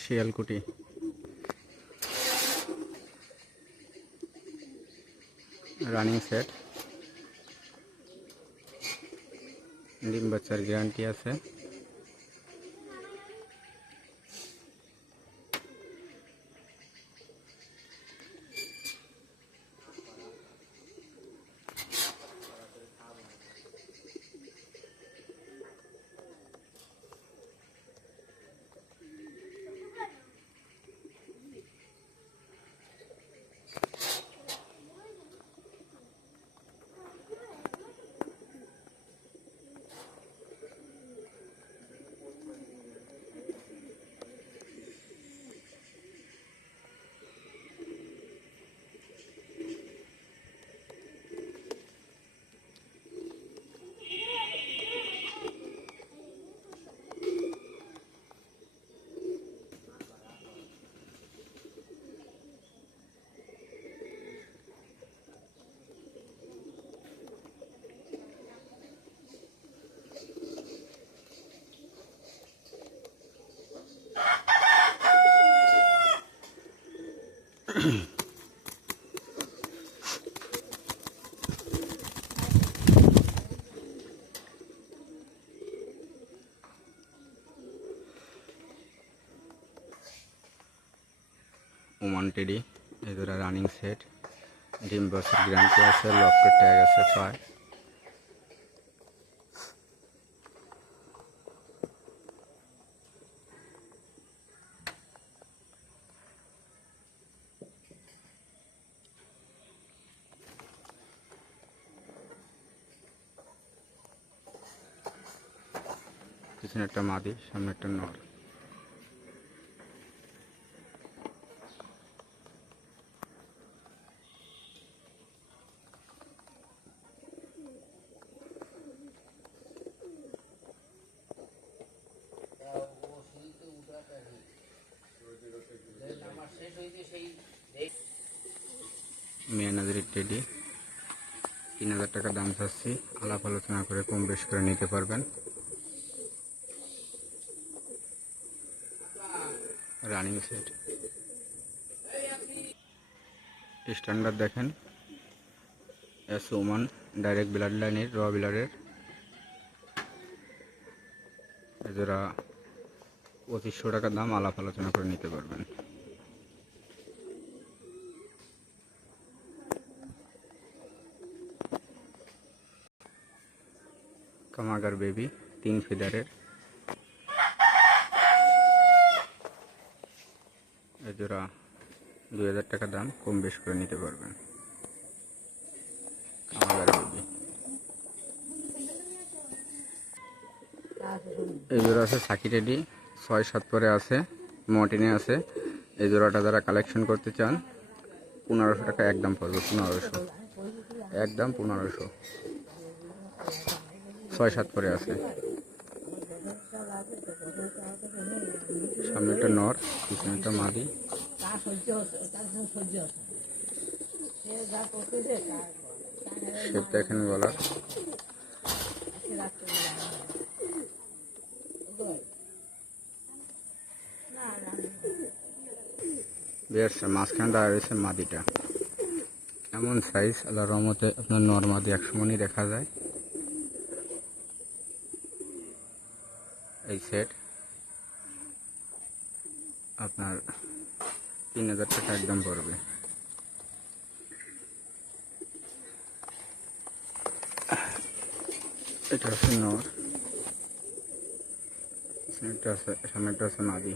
শিয়ালকুটি running set, ডিম বাচ্চার গ্যারান্টি আছে। ওমান টেডি এদের রানিং সেট, ডিম বাচ্চার গ্যারান্টি আছে, লকেট ট্যাগ আছে 5। পিছনে একটা মাদি, সামনে একটা নর। মিয়ানাজরি টেডি 3000 টাকা দাম চাচ্ছি, আলাপ আলোচনা করে কম বেশ করে নিতে পারবেন। রানিং সেট স্ট্যান্ডার্ড দেখেন, এস ওমান ডাইরেক্ট ব্লাড লাইনের র বিলারের, এজোড়া 2500 টাকা দাম, আলাপ আলোচনা করে নিতে পারবেন। কামাগার বেবি 3 ফিদারের, এজোড়া 2000 টাকা দাম, কম বেশ করে নিতে পারবেন। কামাগার বেবি এই জোড়া আছে সাকি টেডি, 6-7 পরে আছে, মর্টিনে আছে। এই জোড়াটা যারা কালেকশন করতে চান 1500 টাকা একদম পড়বে, 1500 একদম 1500। 6-7 পরে আছে, সামনে একটা নর, পিছনে একটা মাদি। শেপ দেখেন গলার, বেশ মাঝখানে দাঁড়িয়ে রয়েছে মাদিটা। এমন সাইজ আল্লাহর রহমতে আপনার নর মাদি 100 মণই দেখা যায়। এই সেট আপনার 3000 টাকা একদম পড়বে। এটা হচ্ছে নর, সামনেটা আছে মাদি।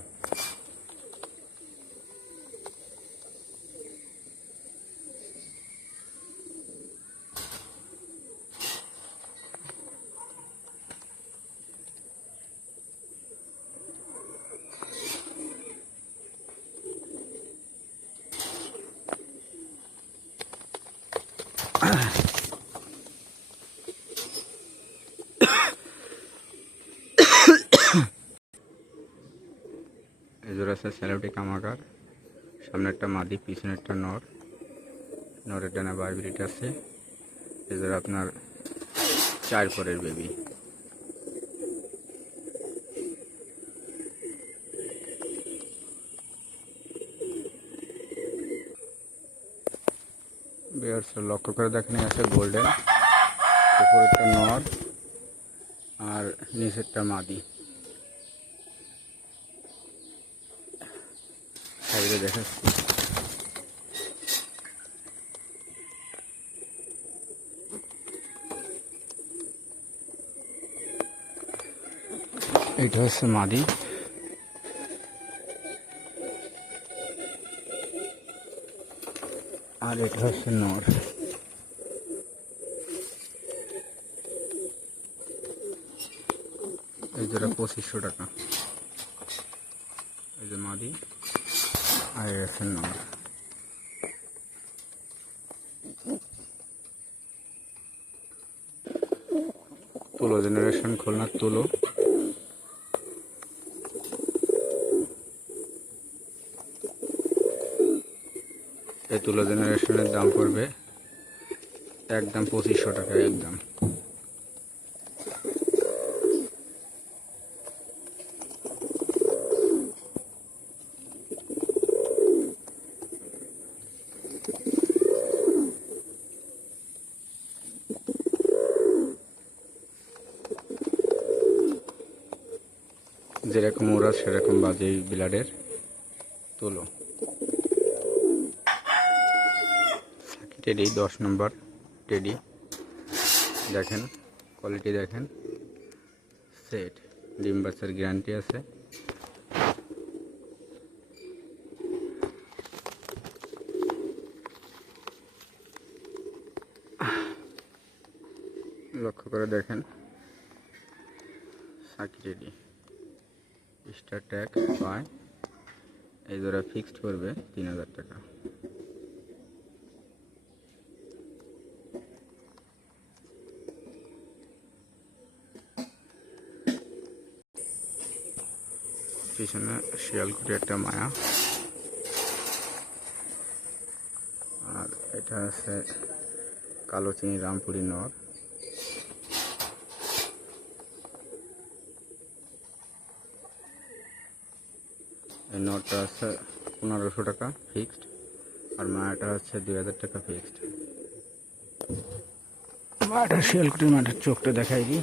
এজোড়া আছে স্যালোটি কামাগার, সামনে একটা মাদি, পিছনে একটা নর, নরের ডানা ভাইব্রিট আছে। এজোড়া আপনার 4 পরের বেবি। বিয়ার্স লক্ষ্য করে দেখেন আছে গোল্ডেন, উপরেরটা নর আর নিচেরটা মাদি। সাইডে দেখাচ্ছি, এটা হচ্ছে মাদি, আর এটা হচ্ছে নর। এই জোড়া 2500 টাকা। এই যে মাদি আর এই হচ্ছে নর। তুলো জেনারেশন, খুলনার তুলো। এই তুলো জেনারেশনের দাম পড়বে একদম 2500 টাকা একদম। যেরকম ওরা সেরকম বাজে ব্লাডের তুলো। টেডি 10 নম্বর টেডি, দেখেন কোয়ালিটি দেখেন, সেট, ডিম বাচ্চার গ্যারান্টি আছে। লক্ষ্য করে দেখেন সাকি টেডি, স্টার ট্যাগ পায়। এই জোড়া ফিক্সড করবে 3000 টাকা। পিছনে শিয়ালকুটি একটা মায়া, আর এটা আছে কালোচিনি রামপুরি নর। এই নরটা আছে 1500 টাকা ফিক্সড, আর মায়াটা হচ্ছে 2000 টাকা ফিক্সড। মায়াটা শিয়ালকুটির মাঠের চোখটা দেখাই দিই।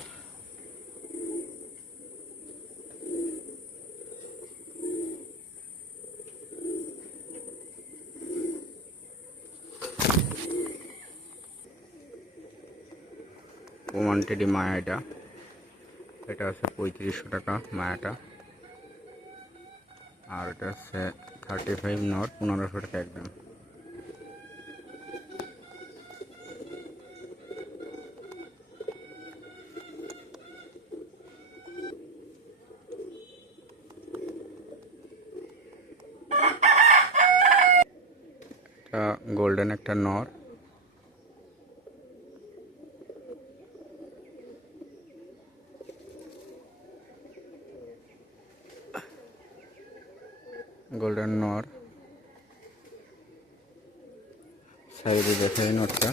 ওমান টেডি মায়া, এটা হচ্ছে 3500 টাকা মায়াটা, আর এটা হচ্ছে 35 নর 1500 টাকা একদম। এটা গোল্ডেন একটা নর, গোল্ডেন নর। সাইডে দেখাই নটটা,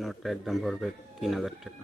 নটটা একদম পড়বে 3000 টাকা।